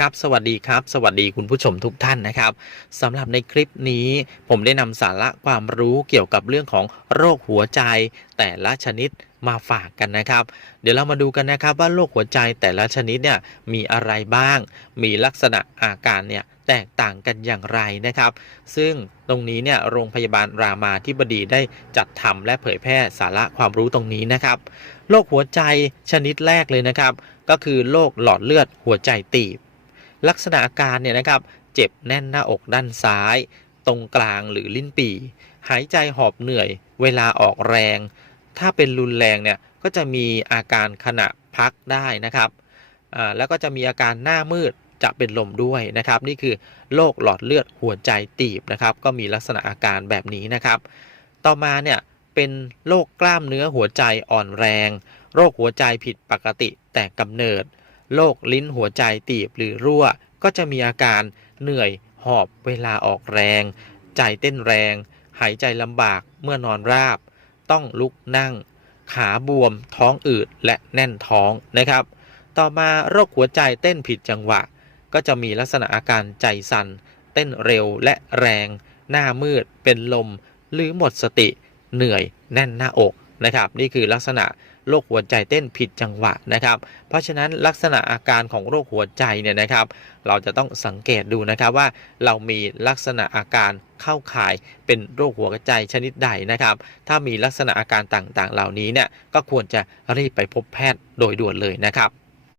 ครับสวัสดีครับสวัสดีคุณผู้ชมทุกท่านนะครับสำหรับในคลิปนี้ผมได้นำสาระความรู้เกี่ยวกับเรื่องของโรคหัวใจแต่ละชนิดมาฝากกันนะครับ เดี๋ยวเรามาดูกันนะครับว่าโรคหัวใจแต่ละชนิดเนี่ยมีอะไรบ้าง มีลักษณะอาการเนี่ยแตกต่างกันอย่างไรนะครับ ซึ่งตรงนี้เนี่ยโรงพยาบาลรามาธิบดีได้จัดทำและเผยแพร่สาระความรู้ตรงนี้นะครับโรคหัวใจชนิดแรกเลยนะครับ ก็คือโรคหลอดเลือดหัวใจตีบ ลักษณะอาการเนี่ยนะครับเจ็บแน่นหน้าอกด้านซ้าย ตรงกลางหรือลิ้นปี่ หายใจหอบเหนื่อย เวลาออกแรง ถ้าเป็นรุนแรงเนี่ยก็จะมีอาการขณะพักได้นะครับแล้วก็จะมีอาการหน้ามืดจะเป็นลมด้วยนะครับ นี่คือโรคหลอดเลือดหัวใจตีบนะครับ ก็มีลักษณะอาการแบบนี้นะครับ ต่อมาเนี่ยเป็นโรคกล้ามเนื้อหัวใจอ่อนแรง โรคหัวใจผิดปกติแต่กำเนิด โรคลิ้นหัวใจตีบหรือรั่ว ก็จะมีอาการเหนื่อยหอบเวลาออกแรง ใจเต้นแรง หายใจลำบากเมื่อนอนราบ ต้องลุกนั่ง ขาบวม ท้องอืดและแน่นท้องนะครับ ต่อมาโรคหัวใจเต้นผิดจังหวะ ก็จะมีลักษณะอาการใจสั่นเต้นเร็วและแรง หน้ามืดเป็นลม หรือหมดสติ เหนื่อยแน่นหน้าอก นะครับ นี่คือลักษณะโรคหัวใจเต้นผิดจังหวะนะครับ เพราะฉะนั้นลักษณะอาการของโรคหัวใจเนี่ยนะครับ เราจะต้องสังเกตดูนะครับว่าเรามีลักษณะอาการเข้าข่ายเป็นโรคหัวใจชนิดใดนะครับ ถ้ามีลักษณะอาการต่างๆ เหล่านี้เนี่ยก็ควรจะรีบไปพบแพทย์โดยด่วนเลยนะครับ